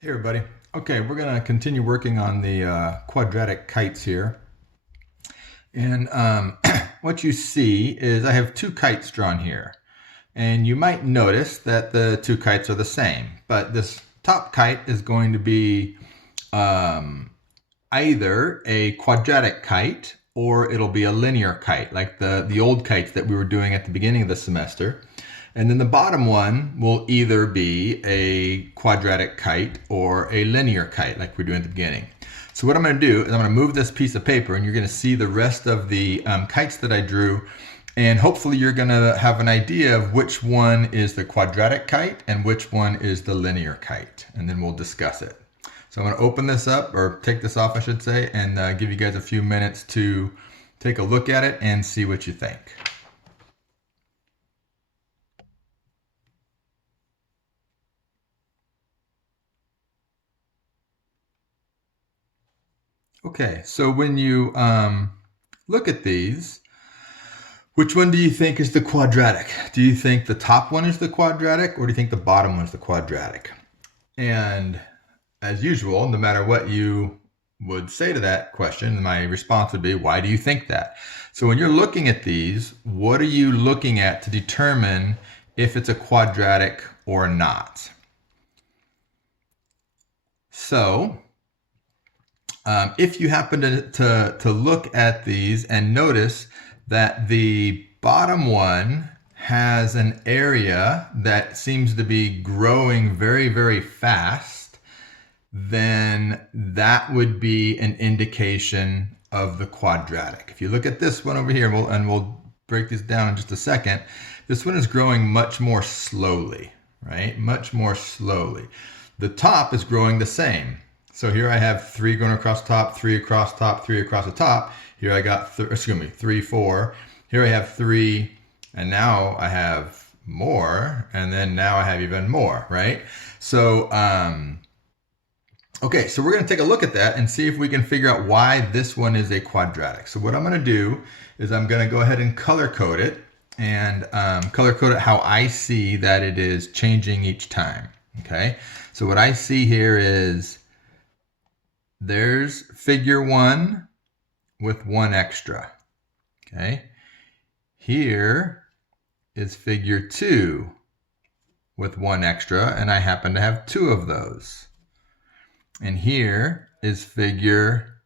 Hey everybody. Okay, we're going to continue working on the quadratic kites here. And what you see is I have two kites drawn here. And you might notice that the two kites are the same. But this top kite is going to be um, either a quadratic kite or it'll be a linear kite, like the old kites that we were doing at the beginning of the semester. And then the bottom one will either be a quadratic kite or a linear kite, like we're doing at the beginning. So what I'm going to do is I'm going to move this piece of paper, and you're going to see the rest of the kites that I drew. And hopefully you're going to have an idea of which one is the quadratic kite and which one is the linear kite. And then we'll discuss it. So I'm going to open this up, or take this off, I should say, and give you guys a few minutes to take a look at it and see what you think. Okay, so when you look at these, which one do you think is the quadratic? Do you think the top one is the quadratic, or do you think the bottom one is the quadratic? And as usual, no matter what you would say to that question, my response would be, why do you think that? So when you're looking at these, what are you looking at to determine if it's a quadratic or not? So if you happen to look at these and notice that the bottom one has an area that seems to be growing very, very fast, then that would be an indication of the quadratic. If you look at this one over here, and we'll break this down in just a second, this one is growing much more slowly, right? Much more slowly. The top is growing the same. So here I have 3 going across top, 3 across top, 3 across the top. Here I got, 3, 4. Here I have 3, and now I have more, and then now I have even more, right? So, okay, so we're going to take a look at that and see if we can figure out why this one is a quadratic. So what I'm going to do is I'm going to go ahead and color code it, and color code it how I see that it is changing each time, okay? So what I see here is there's figure 1 with 1 extra, okay? Here is figure 2 with 1 extra, and I happen to have 2 of those. And here is figure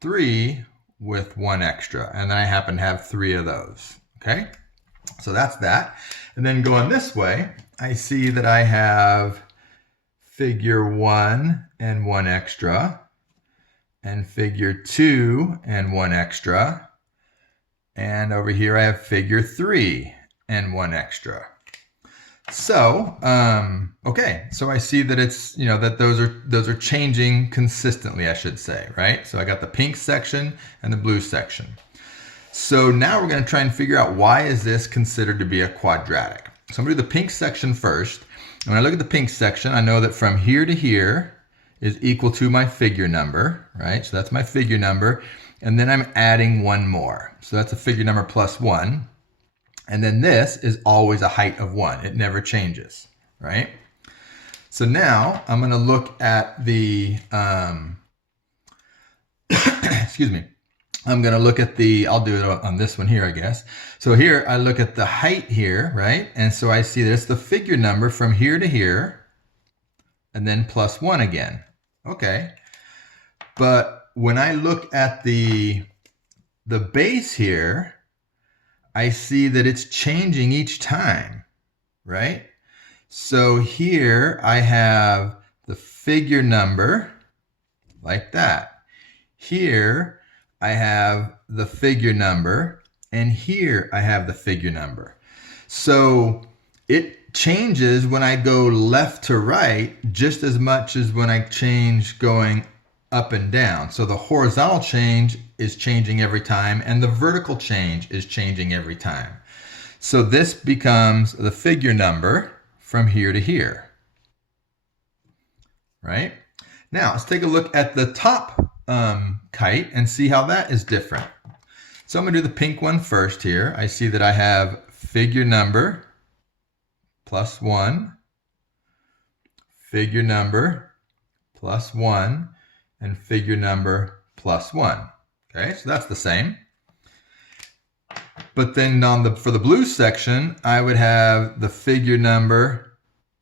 3 with 1 extra, and I happen to have 3 of those, okay? So that's that. And then going this way, I see that I have figure 1 and 1 extra, and figure 2 and 1 extra, and over here I have figure 3 and 1 extra. So, okay, so I see that it's, that those are changing consistently, I should say, right? So I got the pink section and the blue section. So now we're going to try and figure out, why is this considered to be a quadratic? So I'm going to do the pink section first. When I look at the pink section, I know that from here to here is equal to my figure number, right? So that's my figure number. And then I'm adding one more. So that's a figure number plus 1. And then this is always a height of 1. It never changes, right? So now I'm going to look at the, excuse me. I'm going to look at I'll do it on this one here, I guess. So here I look at the height here, right? And so I see that it's the figure number from here to here, and then plus 1 again. Okay. But when I look at the base here, I see that it's changing each time, right? So here I have the figure number like that. Here I have the figure number, and here I have the figure number. So it changes when I go left to right just as much as when I change going up and down. So the horizontal change is changing every time, and the vertical change is changing every time. So this becomes the figure number from here to here, right? Now let's take a look at the top kite and see how that is different. So I'm going to do the pink one first here. I see that I have figure number plus 1, figure number plus 1, and figure number plus 1. Okay, so that's the same. But then for the blue section, I would have the figure number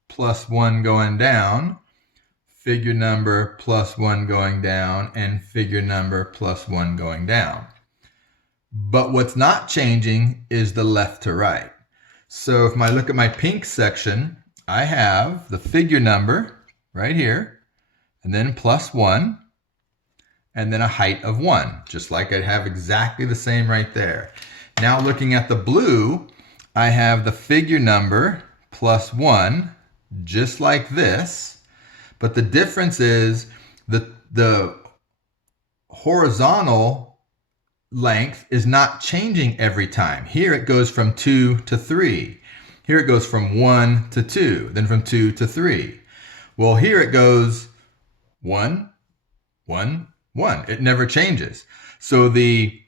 plus 1 going down, figure number plus 1 going down, and figure number plus 1 going down. But what's not changing is the left to right. So if I look at my pink section, I have the figure number right here, and then plus 1, and then a height of 1, just like I'd have exactly the same right there. Now looking at the blue, I have the figure number plus 1, just like this, but the difference is the horizontal length is not changing every time. Here it goes from 2 to 3. Here it goes from 1 to 2, then from 2 to 3. Well, here it goes 1, 1, 1. It never changes. So the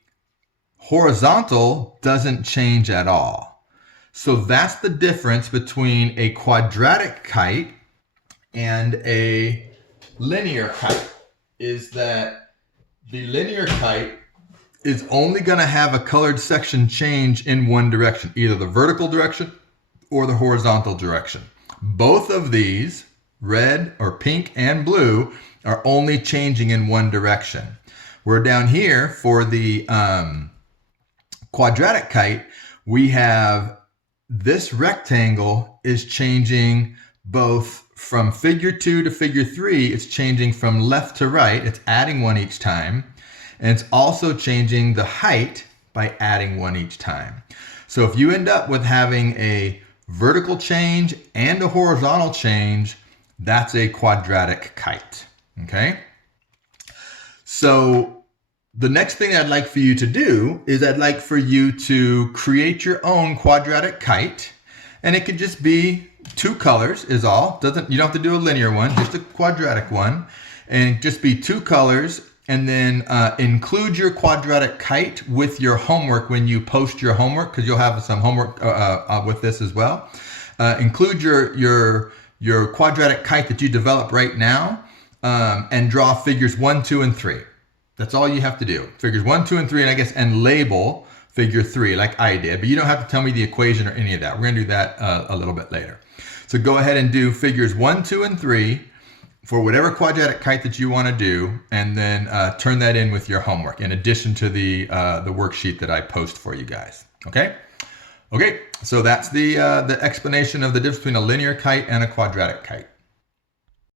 horizontal doesn't change at all. So that's the difference between a quadratic kite and a linear kite, is that the linear kite is only going to have a colored section change in one direction, either the vertical direction or the horizontal direction. Both of these, red or pink and blue, are only changing in one direction. We're down here for the quadratic kite, we have this rectangle is changing both from figure 2 to figure 3. It's changing from left to right. It's adding 1 each time. And it's also changing the height by adding 1 each time. So if you end up with having a vertical change and a horizontal change, that's a quadratic kite. Okay? So the next thing I'd like for you to do is I'd like for you to create your own quadratic kite. And it could just be 2 colors is all. You don't have to do a linear one, just a quadratic one. And just be 2 colors. And then include your quadratic kite with your homework when you post your homework, because you'll have some homework with this as well. Include your quadratic kite that you develop right now and draw figures 1, 2, and 3. That's all you have to do. Figures 1, 2, and 3, and label figure 3 like I did. But you don't have to tell me the equation or any of that. We're going to do that a little bit later. So go ahead and do figures 1, 2, and 3 for whatever quadratic kite that you want to do, and then turn that in with your homework in addition to the worksheet that I post for you guys. Okay? Okay, so that's the explanation of the difference between a linear kite and a quadratic kite.